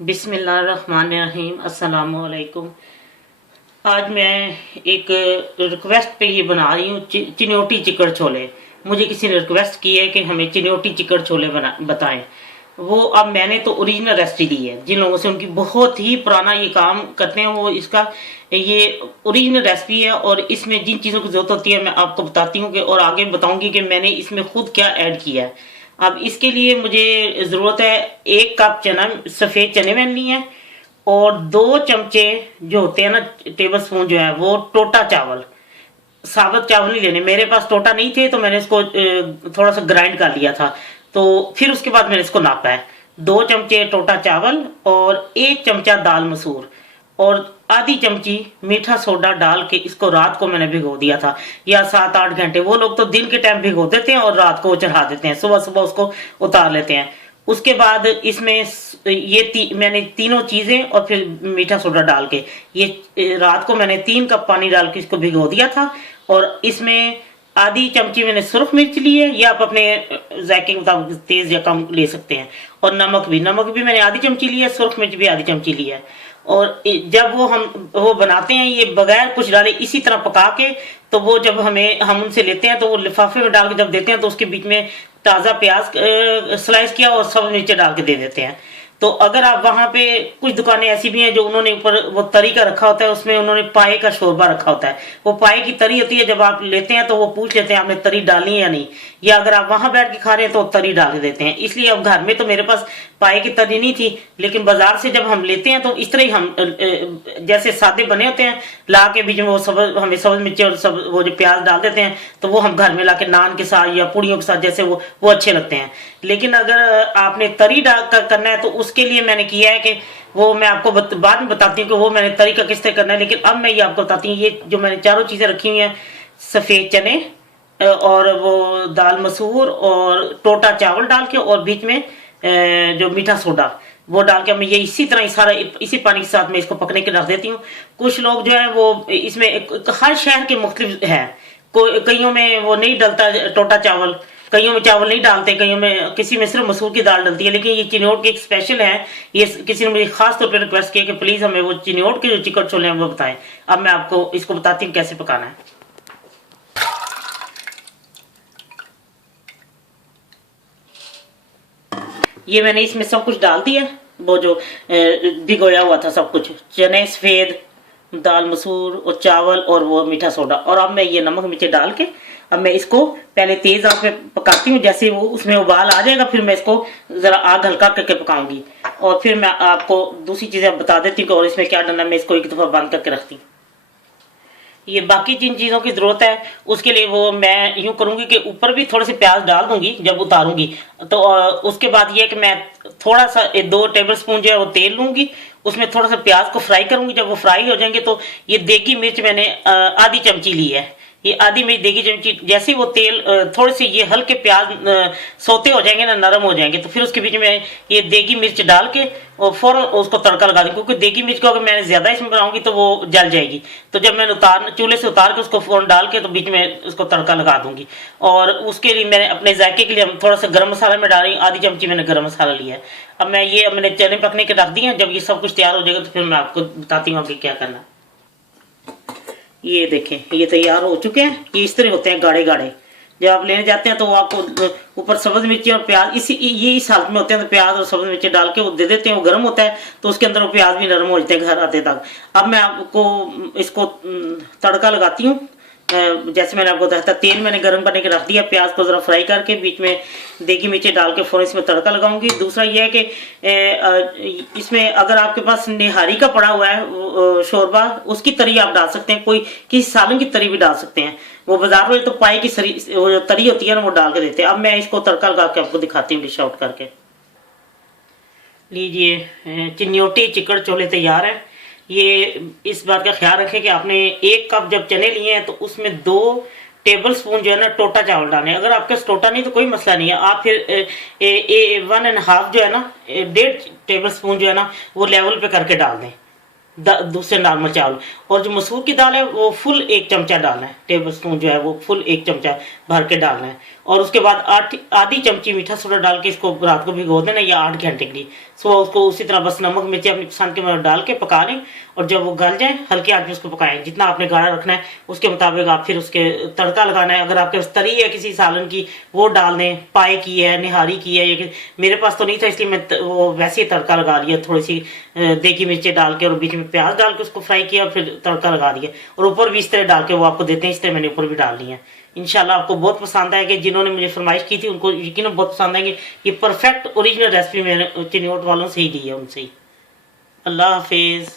बिस्मिल्लाहिर्रहमानिर्रहीम अस्सलामुअलैकुम। आज मैं एक रिक्वेस्ट पे ये बना रही हूँ चिन्योटी चिकड़ छोले। मुझे किसी ने रिक्वेस्ट की है कि हमें चिन्योटी चिकड़ छोले बताएं। वो अब मैंने तो ओरिजिनल रेसिपी दी है, जिन लोगों से उनकी बहुत ही पुराना ये काम करते हैं वो इसका ये ओरिजिनल रेसिपी है। और इसमें जिन चीज़ों की जरूरत होती है मैं आपको बताती हूँ कि और आगे बताऊंगी कि मैंने इसमें खुद क्या ऐड किया है। अब इसके लिए मुझे ज़रूरत है 1 कप चना, सफ़ेद चने मैंने लिए हैं, और 2 चमचे जो होते हैं ना टेबल स्पून जो है वो टोटा चावल। साबुत चावल नहीं लेने, मेरे पास टोटा नहीं थे तो मैंने इसको थोड़ा सा ग्राइंड कर लिया था। तो फिर उसके बाद मैंने इसको नापा है। 2 चमचे टोटा चावल और 1 चमचा दाल मसूर और आधी चमची मीठा सोडा डाल के इसको रात को मैंने भिगो दिया था, या 7-8 घंटे। वो लोग तो दिन के टाइम भिगो देते हैं और रात को चढ़ा देते हैं, सुबह सुबह उसको उतार लेते हैं। उसके बाद इसमें मैंने तीनों चीजें और फिर मीठा सोडा डाल के ये रात को मैंने 3 कप पानी डाल के इसको भिगो दिया था। और इसमें आधी चमची मैंने सुरख मिर्च ली है, या आप अपने जायके के मुताबिक तेज या कम ले सकते हैं। और नमक भी मैंने आधी चमची लिया है, सुरख मिर्च भी आधी चमची लिया है। और जब वो बनाते हैं ये बगैर कुछ डाले इसी तरह पका के, तो वो जब हम उनसे लेते हैं तो वो लिफाफे में डाल के जब देते हैं तो उसके बीच में ताज़ा प्याज स्लाइस किया और सब नीचे डाल के दे देते हैं। तो अगर आप वहाँ पे, कुछ दुकानें ऐसी भी हैं जो उन्होंने ऊपर वो तरी का रखा होता है, उसमें उन्होंने पाए का शोरबा रखा होता है। वो पाए की तरी होती है, जब आप लेते हैं तो वो पूछ लेते हैं आपने तरी डालनी है या नहीं, या अगर आप वहाँ बैठ के खा रहे हैं तो तरी डाल देते हैं। इसलिए अब घर में तो मेरे पास पाए की तरी नहीं थी, लेकिन बाजार से जब हम लेते हैं तो इस तरह ही हम जैसे सादे बने होते हैं ला के बीच में वो हमें सब्ज मिर्ची और सब वो जो प्याज डाल देते हैं, तो वो हम घर में ला के नान के साथ या पूड़ियों के साथ जैसे वो अच्छे लगते हैं। लेकिन अगर आपने तरी डाल करना है तो उसके लिए मैंने किया है कि वो मैं आपको बाद में बताती हूँ कि वो मैंने तरीका किस तरह करना है। लेकिन अब मैं ये आपको बताती हूँ, ये जो मैंने चारों चीज़ें रखी हुई हैं, सफ़ेद चने और वो दाल मसूर और टोटा चावल डाल के, और बीच में जो मीठा सोडा वो डाल के मैं ये इसी तरह सारा इसी पानी के साथ मैं इसको पकने के रख देती हूँ। कुछ लोग जो है वो इसमें हर शहर के मुख्तलिफ है, कईयों में वो नहीं डलता टोटा चावल, कईयों में चावल नहीं डालते, कईयों में किसी में सिर्फ मसूर की दाल डलती है। लेकिन ये चिन्योट की एक स्पेशल है, ये किसी ने मुझे खास तौर पर रिक्वेस्ट किया कि प्लीज हमें वो चिन्योट के जो चिकन छोले हैं वो बताएं। अब मैं आपको इसको बताती हूँ कैसे पकाना है। ये मैंने इसमें सब कुछ डाल दिया, वो जो भिगोया हुआ था सब कुछ, चने सफेद, दाल मसूर और चावल और वो मीठा सोडा। और अब मैं ये नमक मिर्ची डाल के अब मैं इसको पहले तेज आंच पे पकाती हूँ। जैसे वो उसमें उबाल आ जाएगा फिर मैं इसको जरा आग हल्का करके पकाऊंगी, और फिर मैं आपको दूसरी चीजें बता देती हूँ और इसमें क्या डालना। मैं इसको एक दफा बंद करके रखती हूँ। ये बाकी जिन चीज़ों की ज़रूरत है उसके लिए वो मैं यूँ करूँगी कि ऊपर भी थोड़े से प्याज डाल दूंगी जब उतारूंगी। तो उसके बाद ये कि मैं थोड़ा सा 2 टेबल स्पून जो है वो तेल लूँगी, उसमें थोड़ा सा प्याज को फ्राई करूँगी। जब वो फ्राई हो जाएंगे तो ये देगी मिर्च मैंने आधी चमची ली है, ये आधी मिर्च देगी चमची। जैसे ही वो तेल थोड़े से ये हल्के प्याज सोते हो जाएंगे ना, नरम हो जाएंगे, तो फिर उसके बीच में ये देगी मिर्च डाल के और फौरन उसको तड़का लगा दूँ, क्योंकि देगी मिर्च को अगर मैंने ज्यादा इसमें बनाऊंगी तो वो जल जाएगी। तो जब मैंने चूल्हे से उतार के उसको फौरन डाल के तो बीच में उसको तड़का लगा दूंगी। और उसके लिए मैंने अपने जायके के लिए थोड़ा सा गर्म मसाला में डाल रही हूँ, आधी चमची मैंने गर्म मसाला लिया है। अब मैंने चने पकने के रख दिए हैं। जब ये सब कुछ तैयार हो जाएगा तो फिर मैं आपको बताती हूँ आगे क्या करना। ये देखें ये तैयार हो चुके हैं, ये इस तरह होते हैं गाढ़े गाढ़े। जब आप लेने जाते हैं तो वो आपको ऊपर सब्ज मिर्ची और प्याज इस हालत में होते हैं, तो प्याज और सब्ज मिर्ची डाल के वो दे देते हैं। वो गर्म होता है तो उसके अंदर वो प्याज भी नरम हो जाते हैं घर आते तक। अब मैं आपको इसको तड़का लगाती हूँ। जैसे मैंने आपको बताया था, तेल मैंने गर्म करने के रख दिया, प्याज को जरा फ्राई करके बीच में देगी मिर्ची डाल के फौरन इसमें तड़का लगाऊंगी। दूसरा ये है कि इसमें अगर आपके पास निहारी का पड़ा हुआ है शोरबा, उसकी तरी आप डाल सकते हैं, कोई किसी सालन की तरी भी डाल सकते हैं। वो बाजार में तो पाई की वो जो तरी होती है ना वो डाल के देते हैं। अब मैं इसको तड़का लगा के आपको दिखाती हूँ डिश आउट करके। लीजिए चिन्योटी चिकड़ छोले तैयार है। ये इस बात का ख्याल रखें कि आपने 1 कप जब चने लिए हैं तो उसमें 2 टेबल स्पून जो है ना टोटा चावल डालने। अगर आपके पास टोटा नहीं तो कोई मसला नहीं है, आप फिर 1.5 जो है ना 1.5 टेबल स्पून जो है ना वो लेवल पे करके डाल दें दूसरे नॉर्मल चावल। और जो मसूर की दाल है वो फुल 1 चमचा डालना है, टेबल स्पून जो है वो फुल 1 चमचा भर के डालना है। और उसके बाद आधी चमची मीठा सोडा डाल के इसको रात को भिगो देना या 8 घंटे के लिए। सुबह उसको उसी तरह बस नमक मिर्ची अपनी पसंद के मतलब डाल के पका लें, और जब वो गल जाए हल्के आंच में उसको पकाएं। जितना आपने गाढ़ा रखना है उसके मुताबिक आप फिर उसके तड़का लगाना है। अगर आपके पास तरी है किसी सालन की वो डाल दें, पाए की है, निहारी की है, ये मेरे पास तो नहीं था इसलिए मैं वो वैसे ही तड़का लगा लिया, थोड़ी सी देगी मिर्चें डाल के और बीच में प्याज डाल के उसको फ्राई किया, फिर तड़का लगा दिया। और ऊपर भी इस तरह डाल के वो आपको देते हैं, इस तरह मैंने ऊपर भी डाल दिया। इंशाल्लाह आपको बहुत पसंद आएगी। जिन्होंने मुझे फरमाइश की थी उनको यकीनन बहुत पसंद आएंगे। ये परफेक्ट ओरिजिनल रेसिपी मैंने चिन्योट वालों से ही दी है, उनसे ही। अल्लाह हाफिज।